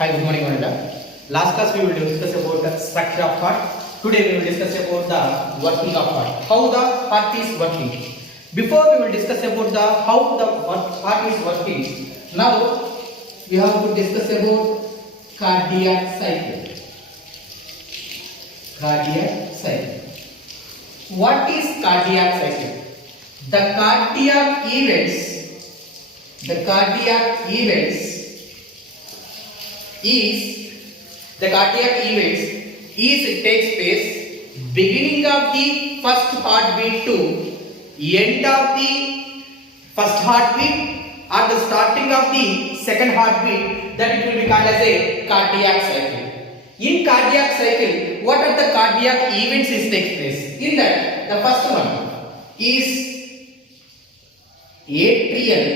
Hi, good morning, Manada. Last class we will discuss about the structure of heart. Today we will discuss about the working of heart. How the heart is working. Before we will discuss about the how the heart is working. Now we have to discuss about cardiac cycle. Cardiac cycle. What is cardiac cycle? The cardiac events takes place beginning of the first heartbeat to end of the first heartbeat or the starting of the second heartbeat, that it will be called as a cardiac cycle. In cardiac cycle, what are the cardiac events is takes place? In that, the first one is atrial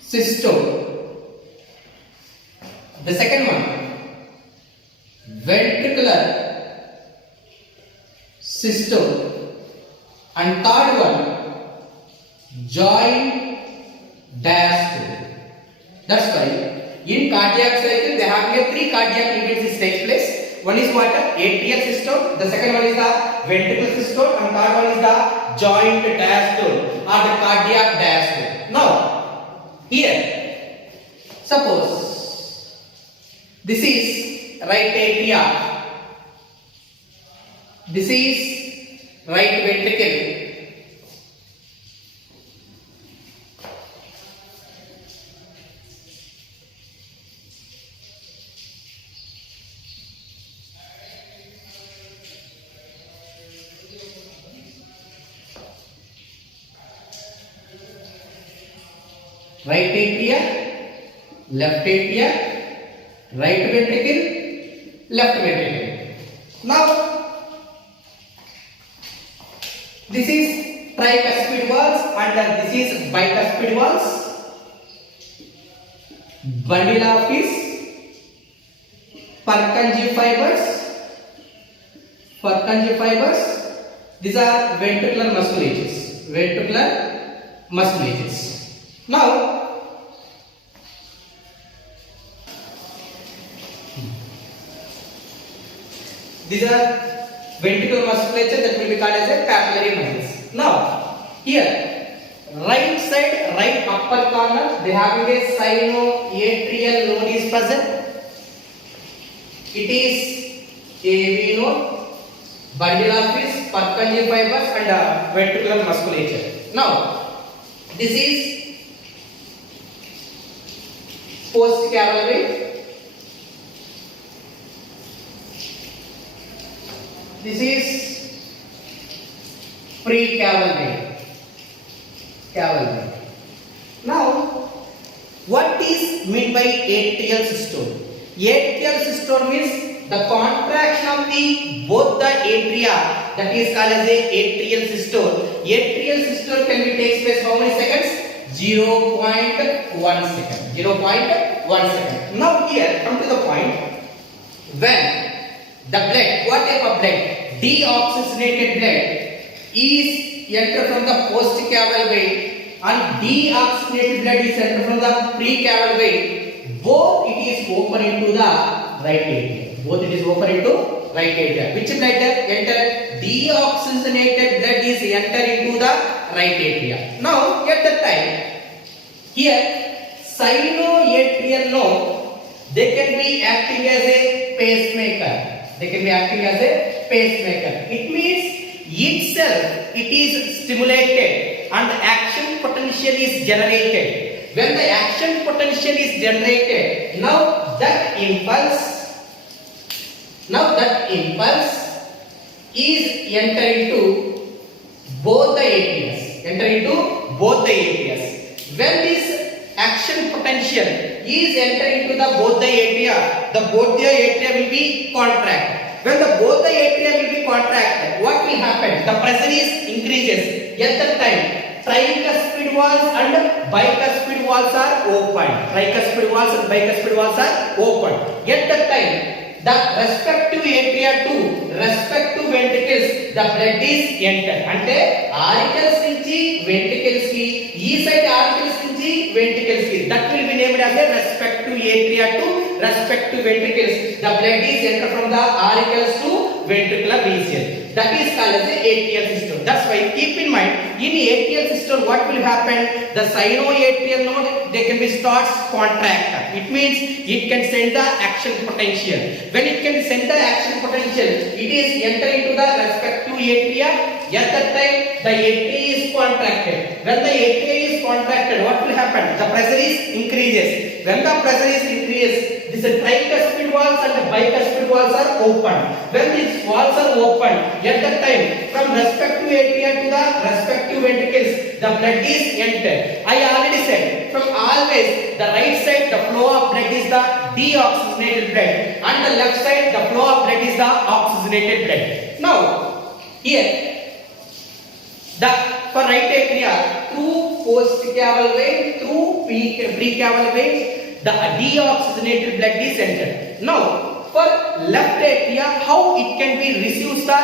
systole. The second one, ventricular systole, and third one, joint diastole. That's why in cardiac cycle they have here three cardiac events takes place. One is what? Atrial systole. The second one is the ventricular systole, and third one is the joint diastole or the cardiac diastole. Now, here, suppose this is right atria, this is right ventricle, right atria, left atria, right ventricle, left ventricle. Now, this is tricuspid valves and this is bicuspid valves. Bundle of is Purkinje fibers. These are ventricular musculature. Now, these are ventricular musculature that will be called as a papillary muscles. Now, here, right side, right upper corner, they have a sinoatrial node is present. It is AV node, bundle of is Purkinje fibers and ventricular musculature. Now, this is postcaval vein. This is precaval vein. Now, what is meant by atrial systole? Atrial systole means the contraction of the both the atria, that is called as a atrial systole. Atrial systole can be takes place how many seconds? 0.1 second. 0.1 second. Now here, come to the point. When the blood, what type of blood? Deoxygenated blood is enter from the postcaval vein and deoxygenated blood is enter from the precaval vein. Both it is open into the right atria. Which blood enter? Deoxygenated blood is enter into the right atria. Now, at the time, here, sinoatrial node, they can be acting as a pacemaker. It means itself, it is stimulated and the action potential is generated. When the action potential is generated, now that impulse is enter into both the atrias. When this action potential is enter into the both the atria will be contract. When the both the atria will be contracted, what will happen? The pressure is increases. At that time, tricuspid valves and bicuspid valves are open. At that time, the respective atria to respective ventricles, the blood is enter. అంటే auricles నుంచి ventricles కి ఈ side auricles నుంచి ventricles కి, that will be named as a respective atria to respective ventricles, the blood is enter from the auricles to ventricular region. That is called as the atrial systole. That's why keep in mind, in atrial systole what will happen? The sinoatrial node, they can be starts contract. It means it can send the action potential. When it can send the action potential, it is enter into the respective atria. At that time, the atria is contracted. When the atria is contracted, what will happen? The pressure is increases. When the pressure is increases, these tricuspid valves and bicuspid valves are open. When these valves are open, at that time, from respective atria to the respective ventricles, the blood is entered. I already said, from always the right side, the flow of blood is the deoxygenated blood, and the left side, the flow of blood is the oxygenated blood. Now, here, for right atria, through postcaval vein, through precaval vein, the deoxygenated blood is entered. Now, for left atria, how it can be receives the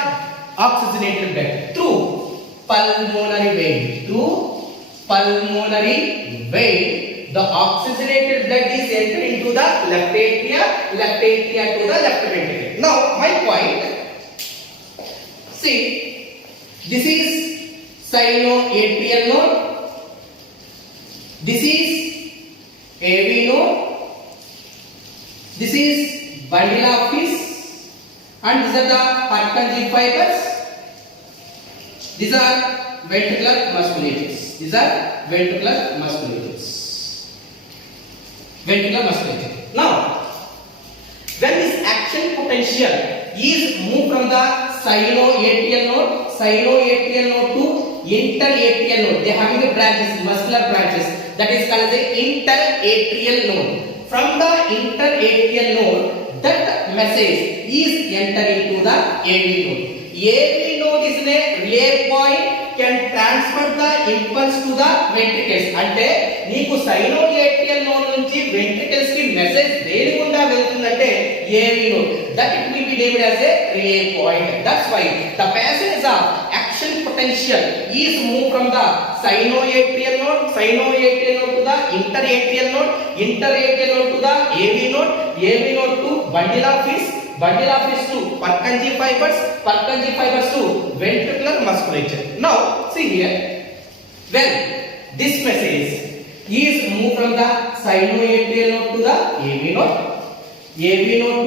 oxygenated blood? Through pulmonary vein. Through pulmonary vein, the oxygenated blood is entering into the left atria to the left ventricle. Now, my point, see, this is sinoatrial node, this is AV node, this is bundle of fish, and these are the Purkinje fibers. These are ventricular musculatures. These are ventricular musculatures. Ventricular musculature. Now, when this action potential is moved from the sinoatrial node to interatrial node, they having a branches, muscular branches, that is called as the interatrial node. From the interatrial node, that message is entering to the AV node. AV node is a relay point, can transfer the impulse to the ventricles. అంటే నీకు sinoatrial node నుంచి ventricles కి message దేని గుండా వెళ్తుందంటే AV node. That it will be named as a relay point. That's why the passage of action potential is moved from the sinoatrial node to the interatrial node to the AV node to bundle of fish to Purkinje fibers to ventricular musculature. Now, see here, when this message is moved from the sinoatrial node to the AV node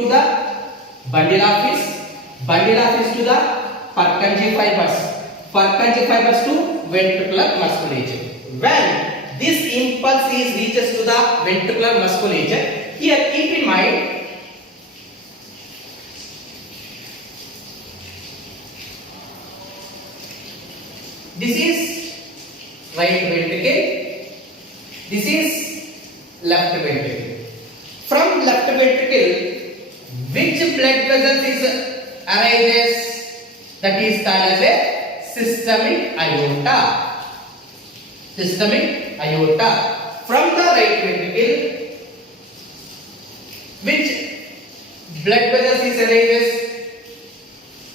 to the bundle of fish to the Purkinje fibers to ventricular musculature. When this impulse is reaches to the ventricular musculature, here keep in mind, this is right ventricle, this is left ventricle. From left ventricle, which blood vessels is arises? That is called as a systemic aorta. Systemic aorta. From the right ventricle, which blood vessels is arises?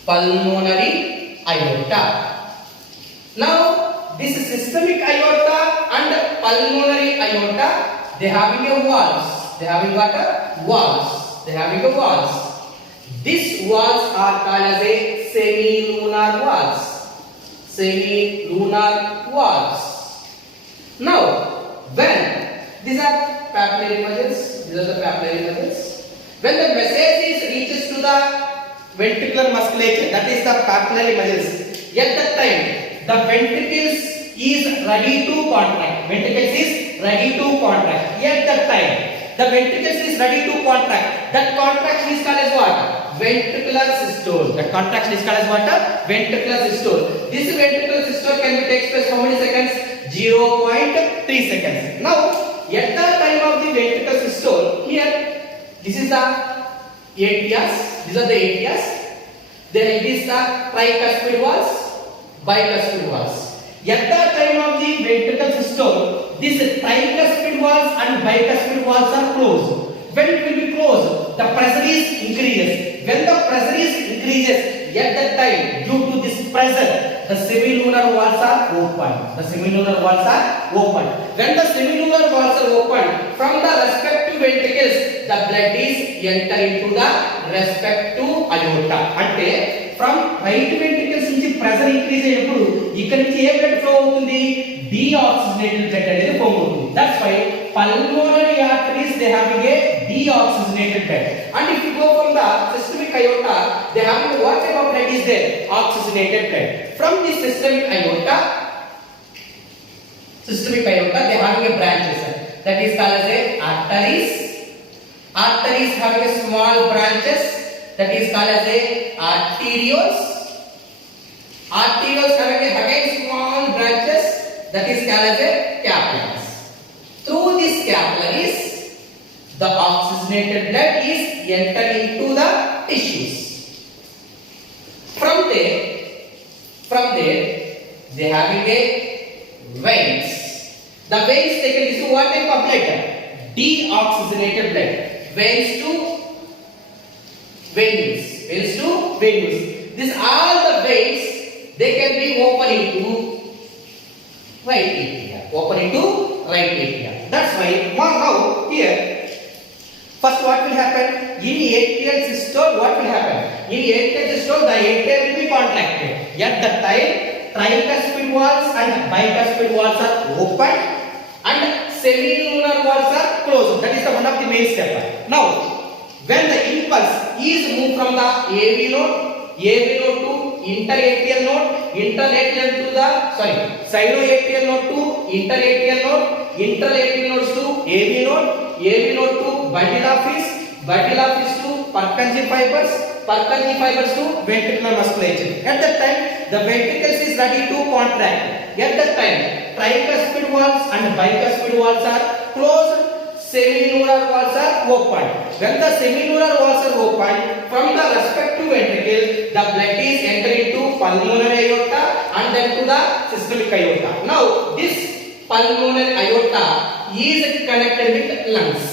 Pulmonary aorta. Now, this systemic aorta and pulmonary aorta, they having a valves. They having what? Valves. They having a valves. These valves are called as a semilunar valves. Semilunar valves. Now, when these are papillary muscles, when the message is reaches to the ventricular musculature, that is the papillary muscles, at that time the ventricles is ready to contract. At that time, the ventricles is ready to contract. That contraction is called as what? Ventricular systole. That contraction is called as what? Ventricular systole. This ventricular systole can be takes place how many seconds? 0.3 seconds. Now, at the time of the ventricular systole, here, this is the atrias. These are the atrias. Then it is the tricuspid valves, bicuspid valves. At the time of the ventricular systole, these tricuspid valves and bicuspid valves are closed. When it will be closed, the pressure is increases. When the pressure is increases, at that time, due to this pressure, the semilunar valves are open. When the semilunar valves are open, from the respective ventricles, the blood is enter into the respective aorta. అంటే from right ventricles నుంచి pressure increase అయినప్పుడు ఇక్కడ నుంచి ఏ blood flow అవుతుంది, deoxygenated blood అనేది form అవుతుంది. That's why pulmonary arteries they having a deoxygenated blood. And if you go from the systemic aorta, they having what type of blood is there? Oxygenated blood. From this systemic aorta, they having a branches that is called as a arteries. Arteries having a small branches that is called as a arterioles. Arterioles having a again small branches that is called as a capillaries. Through these capillaries, the oxygenated blood is entered into the tissues. From there, they having a veins. The veins taken is what type of blood? Deoxygenated blood. Veins to venous. This all the veins they can be open into right atria. That's why now here first what will happen in atrial systole? What will happen in atrial systole? The atria will be contracted. At that time tricuspid walls and bicuspid walls are open and semilunar walls are closed. That is the one of the main step. Now when the impulse is moved from the AV node to interatrial node to the sinoatrial node to interatrial node, interatrial nodes to AV node to Bartilla fish to Purkinje fibers to ventricular musculature. At that time the ventricles is ready to contract. At that time tricuspid walls and bicuspid walls are closed, semilunar walls are open. When the semilunar walls are open, from the respective ventricle the blood is entering into pulmonary aorta and then to the systemic aorta. Now this pulmonary aorta is connected with lungs.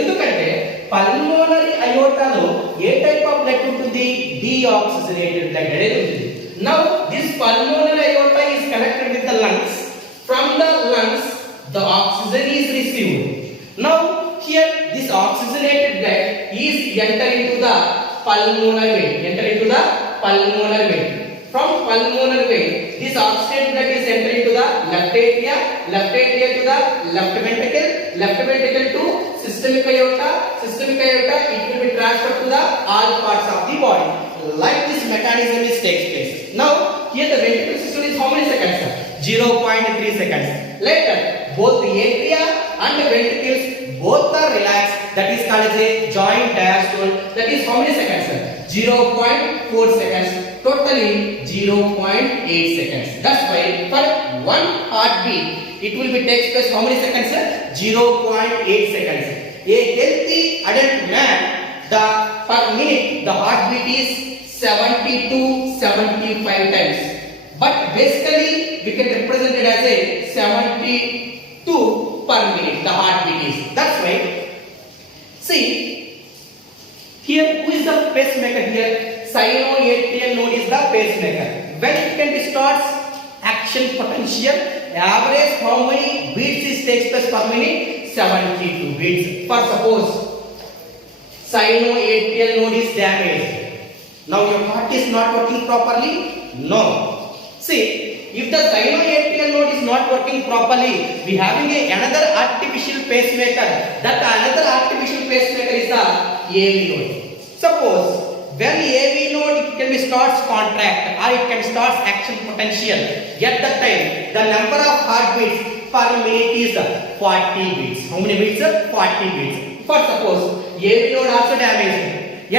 ఎందుకంటే pulmonary అయోర్టాలో ఏ type of blood ఉంటుంది, deoxygenated blood అనేది ఉంటుంది. Now this pulmonary aorta is connected with the lungs. From the lungs the oxygen is received. Now here this oxygenated blood is enter into the pulmonary vein. From pulmonary vein this oxygenated blood is enter into the left atria to the left ventricle to systemic aorta it will be transferred to the all parts of the body. Like this mechanism is takes place. Now here the ventricular system is how many seconds? 0.3 seconds. Later both the atria and the ventricles both are relaxed. That is called as a joint diastole. That is how many seconds? 0.4 seconds. Totally 0.8 seconds. That's why for one heartbeat it will be takes place how many seconds? 0.8 seconds. A healthy adult man, per minute the heartbeat is 70 to 75 times. But basically we can represent it as a 72 per minute the heartbeat is. That's why see here who is the pacemaker here? Sinoatrial node is the pacemaker. When it can start action potential, average how many beats is takes place per minute? 72 beats. For suppose sinoatrial node is damaged. Now your heart is not working properly? No. See, if the sinoatrial node is not working properly, we having another artificial pacemaker. That another artificial pacemaker is the AV node. Suppose when AV node it can be starts contract or it can starts action potential. At that time the number of heartbeats per minute is 40 beats. How many beats? 40 beats. For suppose AV node also damaged.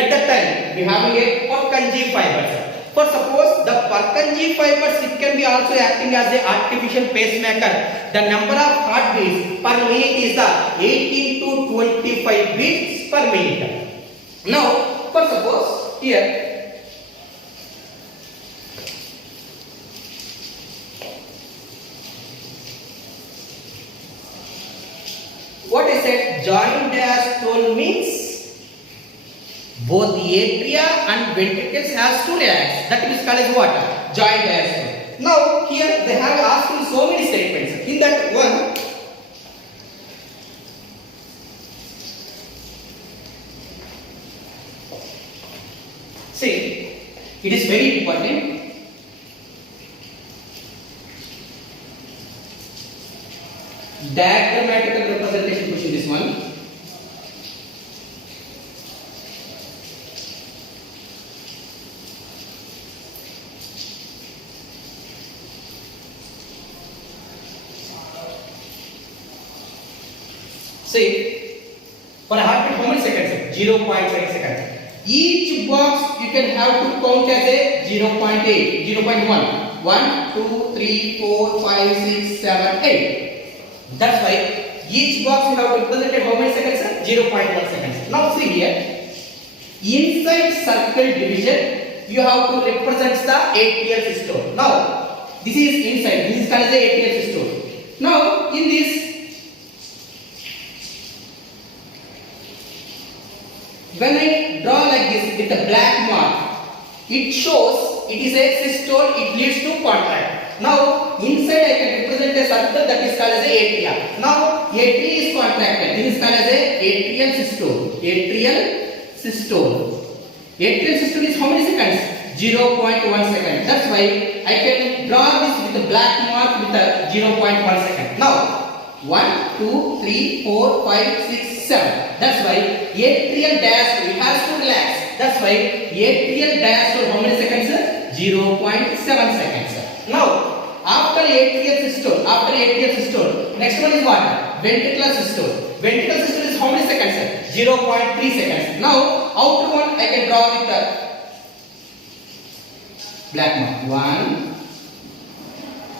At that time we having a Purkinje fibers. For suppose the Purkinje fibers it can be also acting as a artificial pacemaker. The number of heartbeats per minute is 18 to 25 beats per minute. Now for suppose here what I said joint diastole means both the atria and ventricles has to relax. That is called as what? Joint diastole. Now here they have asked me so many statements. In that one See, it is very important. Diagrammatical representation question, this one. See, for a heartbeat, how many seconds? 0.5 seconds. Each box you can have to count as a 0.8, 0.1. 1, 2, 3, 4, 5, 6, 7, 8. That's why each box you have represented how many seconds? 0.1 seconds. Now see here, inside circle division, you have to represent the ATL system. Now, this is inside, this is called as the ATL system. Now, in this, when I draw like this with a black mark, it shows it is a systole, it leads to contract. Now, inside I can represent a circle that is called as a atrium. Now, atria is contracted. This is called as a atrial systole. Atrial systole. Atrial systole is how many seconds? 0.1 second. That's why I can draw this with a black mark with a 0.1 second. Now, 1, 2, 3, 4, 5, 6, 7. That's why atrial diastole, it has to relax. That's why atrial diastole, how many seconds? 0.7 seconds. Now, after atrial systole, next one is what? Ventricular systole. Ventricular systole is how many seconds? 0.3 seconds. Now, outer one I can draw with the black mark.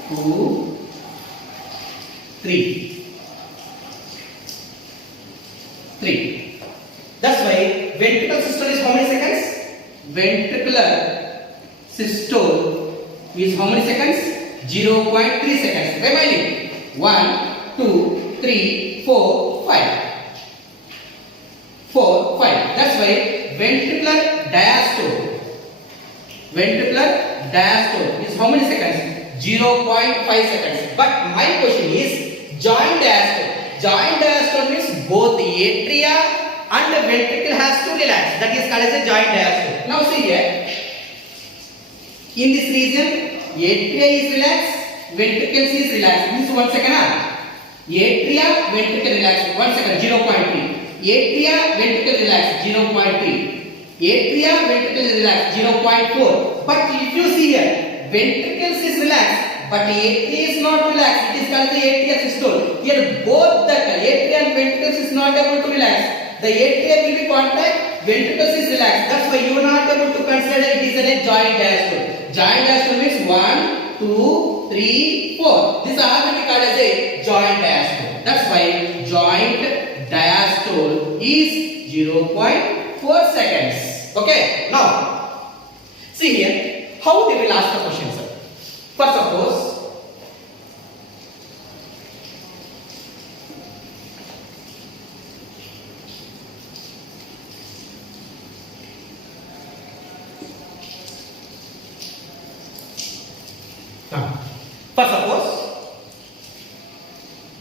1, 2, 3. That's why ventricular systole is how many seconds? Ventricular systole is how many seconds? 0.3 seconds. Remaining 1, 2, 3, 4, 5. 4, 5. That's why ventricular diastole is how many seconds? 0.5 seconds. But my question is joint diastole. Joint diastole means both the atria and the ventricle has to relax. That is called as a joint diastole. Now see here. In this region, atria is relaxed, ventricles is relaxed. This is 1 second. Atria, ventricle relaxed. 1 second, 0.3. Atria, ventricle relaxed, 0.3. Atria, ventricle relaxed, 0.4. But if you see here, ventricles is relaxed, but atria is not relaxed. It is called the atrial systole. Here both the atria and ventricles is not able to relax. The atria will be contract, ventricles is relaxed. That's why you are not able to consider it is a joint diastole. Joint diastole means 1, 2, 3, 4. This is already called as a joint diastole. That's why joint diastole is 0.4 seconds. Okay. Now, see here how they will ask the question, sir. First, suppose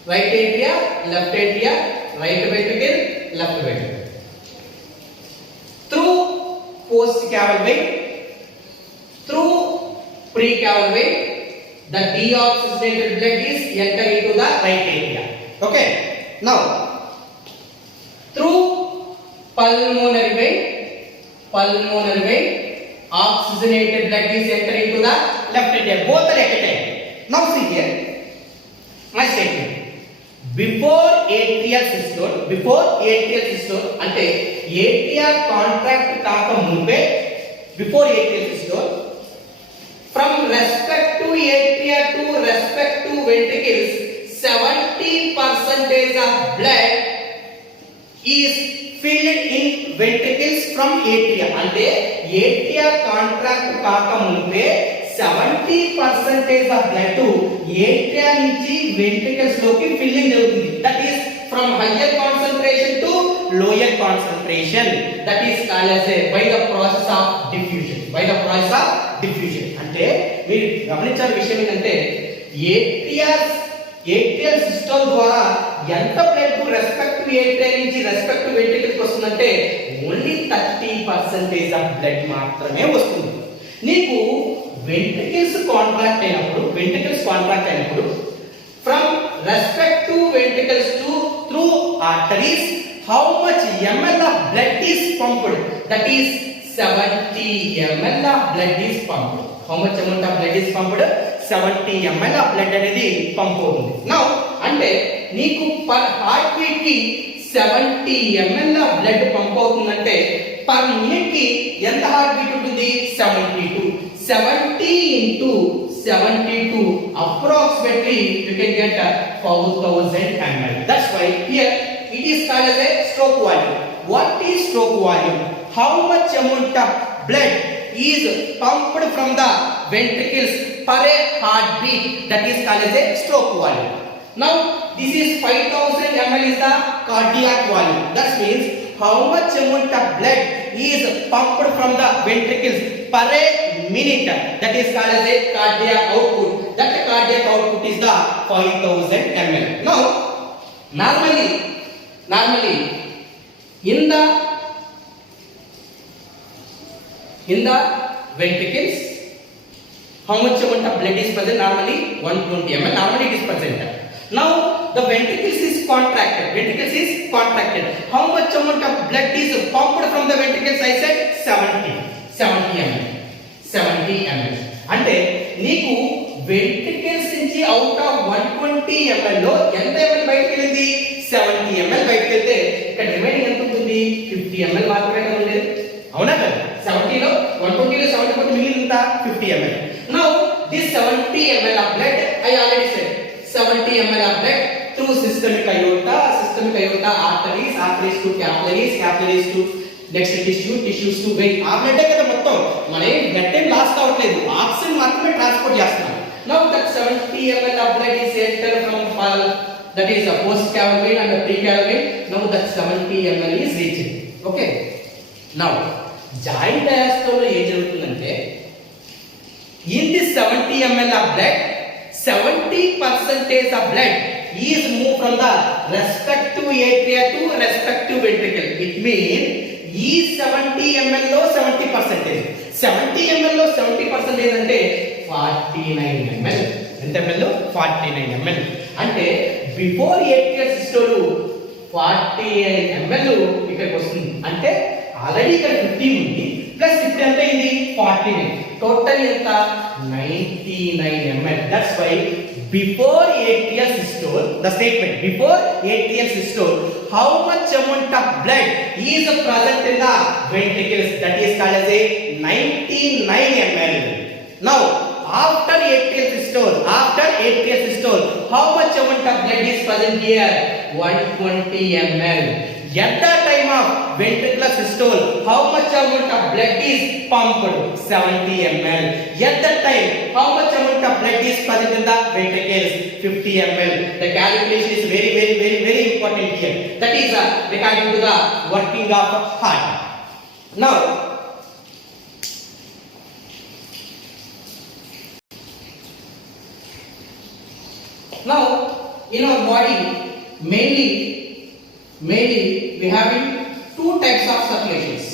right atria, left atria, right ventricle, left ventricle. Through postcaval vein, through precaval vein, the deoxygenated blood is enter into the right atria. Okay. Now, through pulmonary vein, oxygenated blood is enter into the left atria. Both are at a time. Now see here, my statement. Before atrial systole అంటే atria contract కాక మునుపే before atrial systole, from respect to atria to respect to ventricles, 70% of blood is filled in ventricles from atria. అంటే atria contract కాక మునుపే 70% of blood to atria నుంచి ventricles లోకి filling జరుగుతుంది. That is from higher concentration to lower concentration. That is called as a by the process of diffusion. అంటే మీరు గమనించాల్సిన విషయం ఏంటంటే atrial systole ద్వారా ఎంత బ్లడ్ రెస్పెక్ట్ ఏట్రియా నుంచి రెస్పెక్ట్ వెంట్రికల్స్ వస్తుందంటే ఓన్లీ 30% ఆఫ్ బ్లడ్ మాత్రమే వస్తుంది. నీకు వెంట్రికల్స్ కాంట్రాక్ట్ అయినప్పుడు from respect to ventricles to through arteries how much ml of blood is pumped? That is 70 ml of blood is pumped. How much amount of blood is pumped? 70 ml of blood అనేది pump అవుతుంది. Now అంటే నీకు per heart beat కి 70 ml of blood pump అవుతుందంటే per minute కి ఎంత heart beat ఉంటుంది? 72. 70 into 72 approximately you can get 4000 ml. That's why here it is called as a stroke volume. What is stroke volume? How much amount of blood is pumped from the ventricles per a heartbeat? That is called as a stroke volume. Now this is 5000 ml is the cardiac volume. That means how much amount of blood is pumped from the ventricles per a minute? That is called as a cardiac output. That cardiac output is the 5000 ml. Now normally in the ventricles how much amount of blood is present? Normally 120 ml. Normally it is present. Now the ventricles is contracted. How much amount of blood is pumped from the ventricles? I said 70 ml. అంటే నీకు ventricles నుంచి out of 120 ml లో ఎంత ml బయటికి వెళ్ళింది? 70 ml బయటికి వెళ్తే ఇక్కడ రిమైనింగ్ ఎంత ఉంటుంది? 50 ml మాత్రమే కదా ఉండేది. అవునా కదా? 70 లో 120 లో 70 పోతే మిగిలింది 50 ml. Now this 70 ml of blood I already said 70 ml of blood through systemic aorta, arteries to capillaries to next tissues to vein. ఆ బ్లడ్ కదా మొత్తం. మన బ్లడ్ టైం లాస్ కావట్లేదు, ఆక్సిజన్ మాత్రమే ట్రాన్స్పోర్ట్ చేస్తున్నాం. Now that 70 ml of blood is entered from that is a post caval vein and the pre-caval vein. Now that 70 ml is reached. Okay. Now joint diastole లో ఏం జరుగుతుందంటే in this 70 ml of blood 70% of blood is moved from the respective atria to respective ventricle. It means ఈ 70 ml లో 70%. 70 ml లో 70% అంటే 49 ml. ఎంత ml లో? 49 ml. అంటే బిఫోర్ ఏట్రియల్ సిస్టోల్ 48 ml ఇక్కడికి వస్తుంది. అంటే ఆల్రెడీ ఇక్కడ 50 ఉంది ప్లస్ ఇప్పుడు ఎంత అయింది? 49. టోటల్ ఎంత? 99 ml. That's why before atrial systole, the statement before atrial systole, how much amount of blood is present in the ventricles? That is called as a 99 ml. Now after atrial systole, how much amount of blood is present here? 120 ml. At the time of ventricular systole, how much amount of blood is pumped? 70 ml. At that time, how much amount of blood is present in the ventricles? 50 ml. The calculation is very important here. That is regarding to the working of heart. Now in our body mainly we have two types of circulations.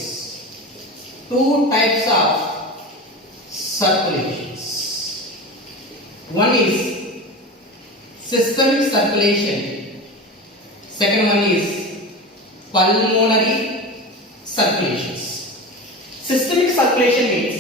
One is systemic circulation. Second one is pulmonary circulations. Systemic circulation means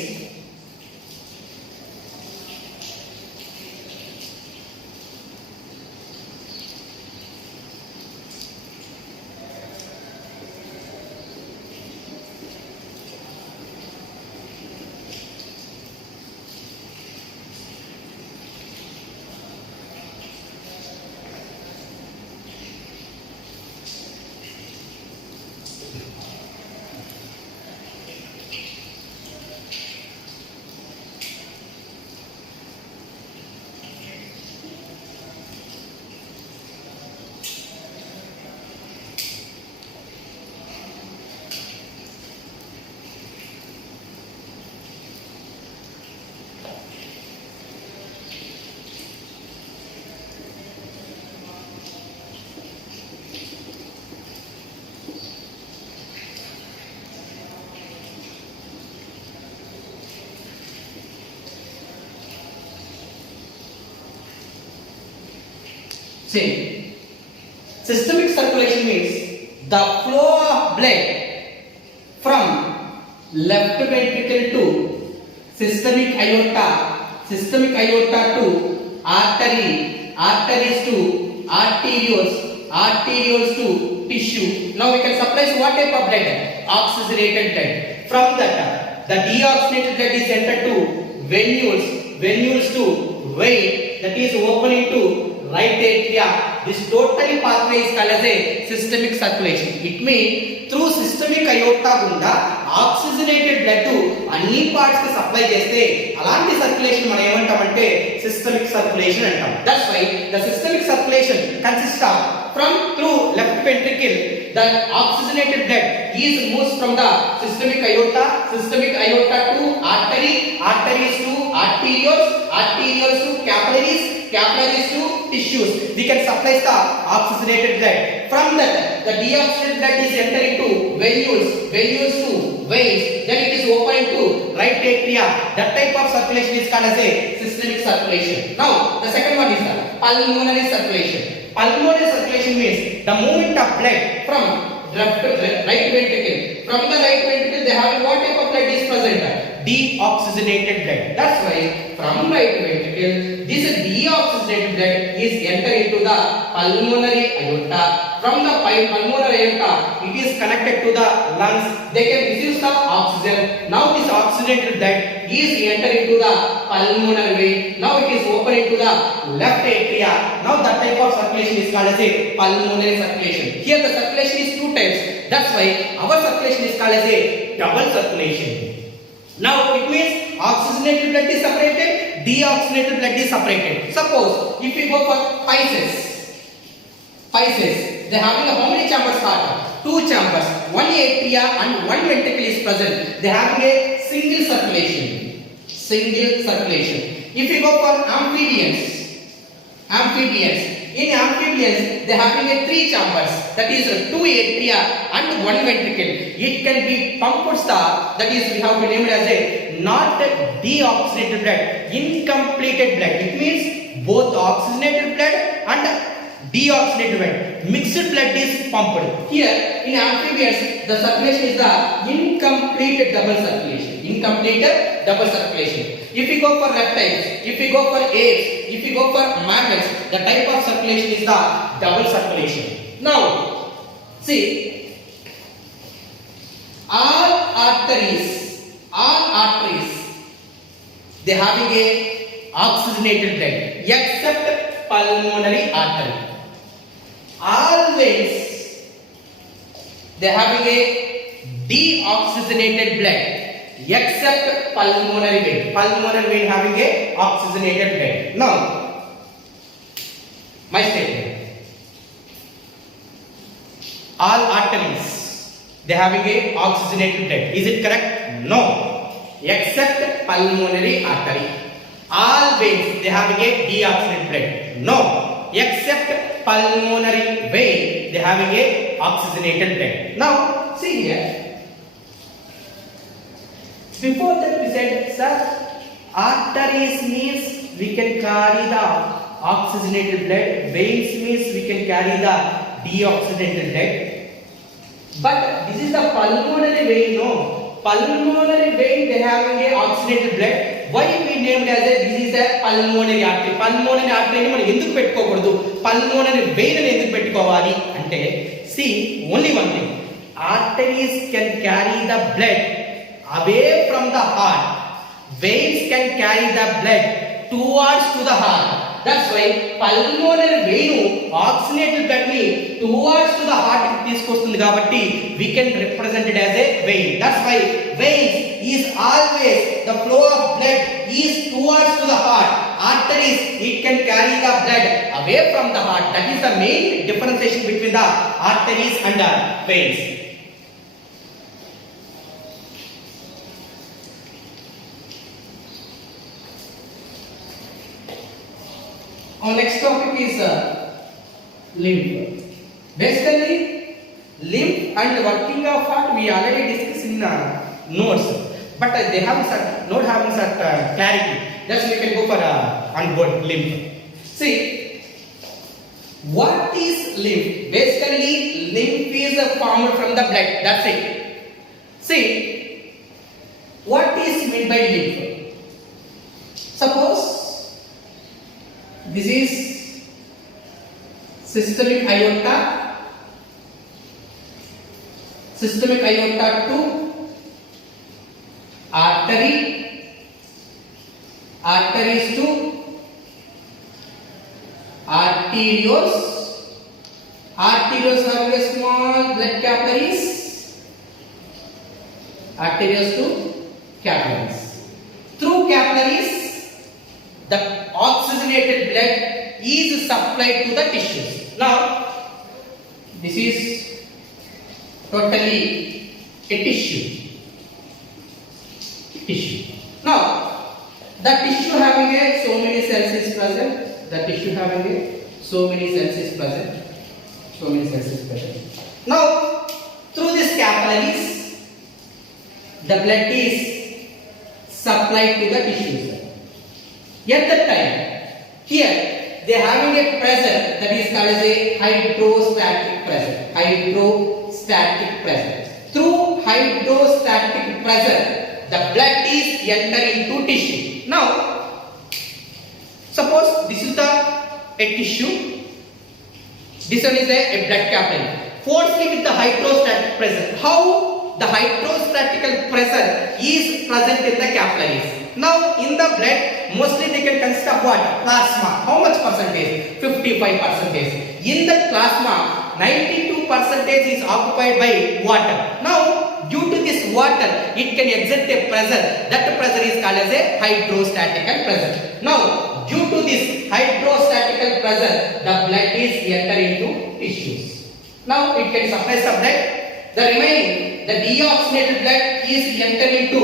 See, systemic circulation means the flow of blood from left ventricle to systemic aorta to artery, arteries to arterioles, arterioles to tissue. Now we can supply what type of blood? Oxygenated blood. From that, the deoxygenated blood is entered to venules, venules to vein, that is opening to right atria. This totally pathway is called as a systemic circulation. It means through systemic aorta gunda oxygenated blood to అన్ని parts కి supply చేస్తే అలాంటి circulation మనం ఏమంటామంటే systemic circulation అంటాం. That's why the systemic circulation consists of from through left ventricle the oxygenated blood is moves from the systemic aorta to artery, arteries to arterioles, arterioles to capillaries, capillaries to tissues. We can supply the oxygenated blood. From that, the deoxygenated blood is entering to venules, venules to veins. Then it is open to right atria. That type of circulation is called as a systemic circulation. Now, the second one is the pulmonary circulation. Pulmonary circulation means the movement of blood from left to right ventricle. From the right ventricle, they have what type of blood is present? Deoxygenated blood. That's why from right ventricle, this deoxygenated blood is enter into the pulmonary aorta. From the pulmonary aorta, it is connected to the lungs. They can receive the oxygen. Now this oxygenated blood is enter into the pulmonary vein. Now it is open into the left atria. Now that type of circulation is called as a pulmonary circulation. Here the circulation is two types. That's why our circulation is called as a double circulation. Now it means oxygenated blood is separated, deoxygenated blood is separated. Suppose if we go for Pisces, they having how many chambers are? Two chambers, one atria and one ventricle is present. They having a single circulation. If we go for amphibians, in amphibians they having a three chambers, that is two atria and one ventricle. It can be pumped that is we have to name it as a not deoxygenated blood, incompleted blood. It means both oxygenated blood and deoxygenated blood, mixed blood is pumped. Here in amphibians the circulation is the incomplete double circulation. If we go for reptiles, if we go for apes, if we go for mammals, the type of circulation is the double circulation. Now see, all arteries they having a oxygenated blood except pulmonary artery. All veins they having a deoxygenated blood except pulmonary vein. Pulmonary vein having a oxygenated blood. Now my statement, all arteries they having a oxygenated blood. Is it correct? No, except pulmonary artery. All veins they having a deoxygenated blood. No, except pulmonary vein they having a oxygenated blood. Now see here, before that we said, sir, arteries means we can carry the oxygenated blood, veins means we can carry the deoxygenated blood. But this is the pulmonary vein, no. Pulmonary vein they having a oxygenated blood. Why we named as a this is a pulmonary artery? Pulmonary artery ni మనం ఎందుకు పెట్టుకోకూడదు, pulmonary vein అని ఎందుకు పెట్టుకోవాలి అంటే, see only one thing, arteries can carry the blood away from the heart, veins can carry the blood towards to the heart. That's why pulmonary vein oxygenated blood ni towards to the heart ki తీసుకొస్తుంది కాబట్టి we can represent it as a vein. That's why veins is always the flow of blood is towards to the heart. Arteries it can carry the blood away from the heart. That is the main differentiation between the arteries and the veins. Our next topic is lymph. Basically, lymph and working of heart we already discussed in notes, but they have not having such clarity. Just we can go for on board lymph. See, What is lymph? Basically, lymph is formed from the blood. That's it. See, what is meant by lymph? Suppose this is systemic aorta to arteries to arterioles having a small blood capillaries, arterioles to capillaries. Through capillaries, the oxygenated blood is supplied to the tissues. Now, this is totally a tissue. Now, the tissue having a so many cells is present. Now, through these capillaries, the blood is supplied to the tissues. At that time, here they are having a pressure that is called as a hydrostatic pressure. Through hydrostatic pressure, the blood is entering into tissue. Now, suppose this is a tissue. This one is a blood capillary. Forcing with the hydrostatic pressure. How the hydrostatic pressure is present in the capillaries? Now, in the blood, mostly they can consist of what? Plasma. How much percentage? 55%. In the plasma, 92% is occupied by water. Now, due to this water, it can exert a pressure. That pressure is called as a hydrostatic pressure. Now, due to this hydrostatic pressure, the blood is entering into tissues. Now, it can suppress the blood. The remaining, the deoxygenated blood is entering into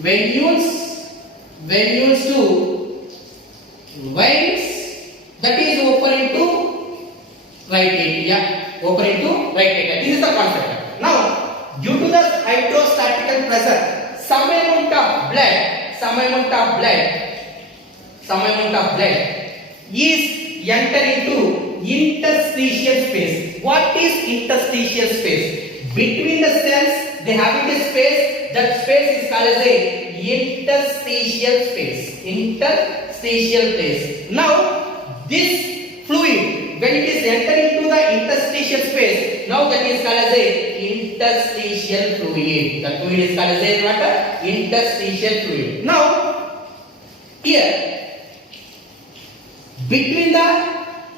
venules to veins, that is open into right atria. This is the concept. Now, due to the hydrostatic pressure, some amount of blood is entered into interstitial space. What is interstitial space? Between the cells, they having a space. That space is called as a interstitial space. Now, this fluid, when it is entering into the interstitial space, now that is called as a interstitial fluid. The fluid is called as a what? Interstitial fluid. Now, here, between the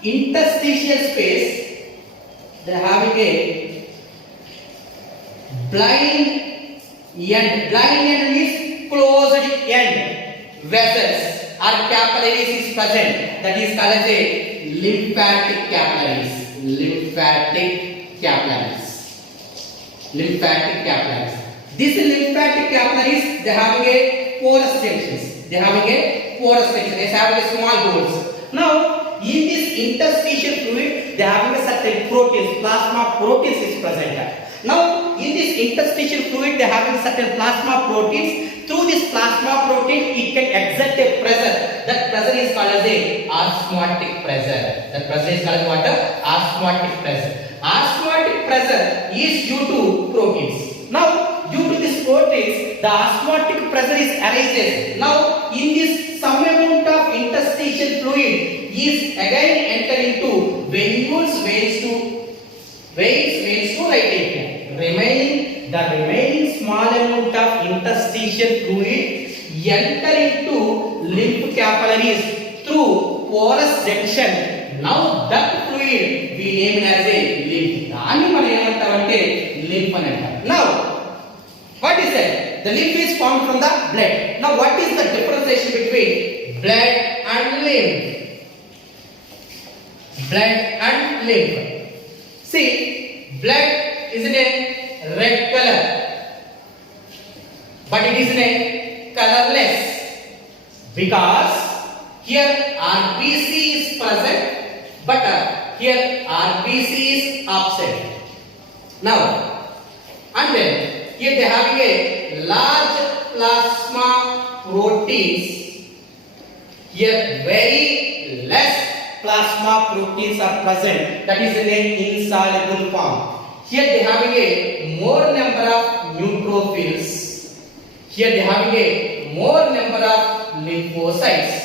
interstitial space, they are having a blind end is closed end vessels or capillaries is present. That is called as a lymphatic capillaries. These lymphatic capillaries, they having a porous junctions. They having a small holes. Now, in this interstitial fluid, they having a certain proteins, plasma proteins is present. Now, in this interstitial fluid, they having certain plasma proteins. Through this plasma protein, it can exert a pressure. That pressure is called as a osmotic pressure. Osmotic pressure is due to proteins. Now, due to this proteins, the osmotic pressure is arises. Now, in this some amount of interstitial fluid is again enter into veins to right atria. The remaining small amount of interstitial fluid enter into lymph capillaries through porous junction. Now that fluid we name it as a lymph. Now, what is that? The lymph is formed from the blood. Now, what is the differentiation between blood and lymph? See, blood is in a red color, but it is in a colorless because here RBC is present, but here RBC is absent. Now, and then here they have a large plasma proteins, here very less plasma proteins are present. That is in an insoluble form. Here they having a more number of neutrophils. Here they having a more number of lymphocytes.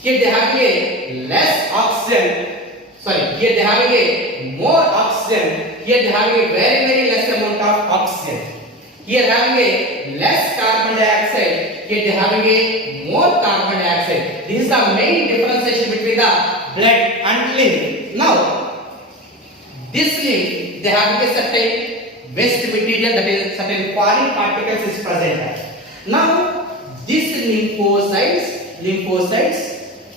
Here they having a less oxygen. Sorry, here they having a more oxygen. Here they having a very less amount of oxygen. Here having a less carbon dioxide. Here they having a more carbon dioxide. This is the main differentiation between the blood and lymph. Now, this lymph, they have a certain waste material, that is certain foreign particles is present. Now, these lymphocytes,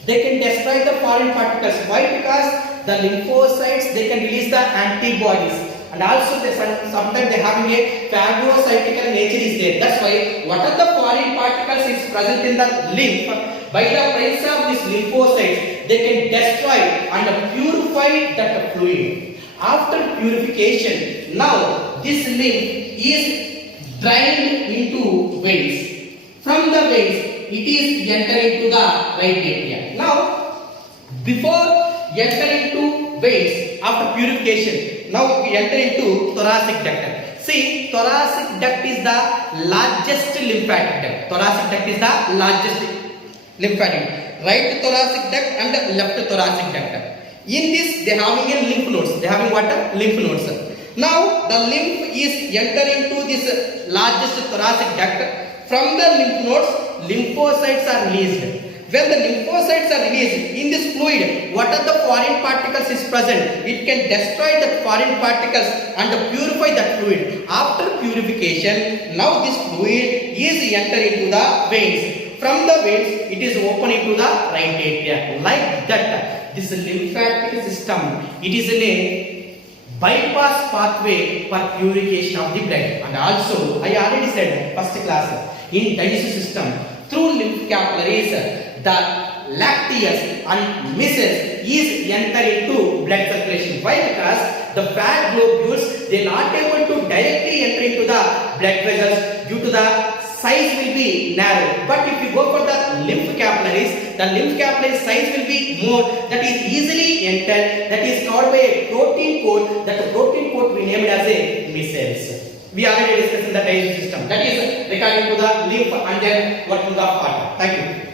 they can destroy the foreign particles. Why? Because the lymphocytes, they can release the antibodies. And also sometimes they having a phagocytical nature is there. That's why what are the foreign particles is present in the lymph, by the presence of these lymphocytes, they can destroy and purify that fluid. After purification, now this lymph is drained into veins. From the veins, it is entering into the right area. Now, before entering into veins, after purification, now we enter into thoracic duct. See, thoracic duct is the largest lymphatic duct. Thoracic duct is the largest lymphatic. Right thoracic duct and left thoracic duct. In this, they having a lymph nodes. They having what? Lymph nodes. Now, the lymph is entering into this largest thoracic duct. From the lymph nodes, lymphocytes are released. When the lymphocytes are released in this fluid, what are the foreign particles is present? It can destroy the foreign particles and purify that fluid. After purification, now this fluid is entering into the veins. From the veins, it is opening to the right area. Like that, this lymphatic system, it is a bypass pathway for purification of the blood. And also, I already said first class, in digestive system, through lymph capillaries, the lacteus and micelles is enter into blood circulation. Why? Because the fat globules, they not able to directly enter into the blood vessels due to the size will be narrow. But if you go for the lymph capillaries, the lymph capillary size will be more, that is easily entered, that is covered by a protein coat. That protein coat we named as a micelles. We already discussed in the digestive system. That is regarding to the lymph and then what to the part. Thank you.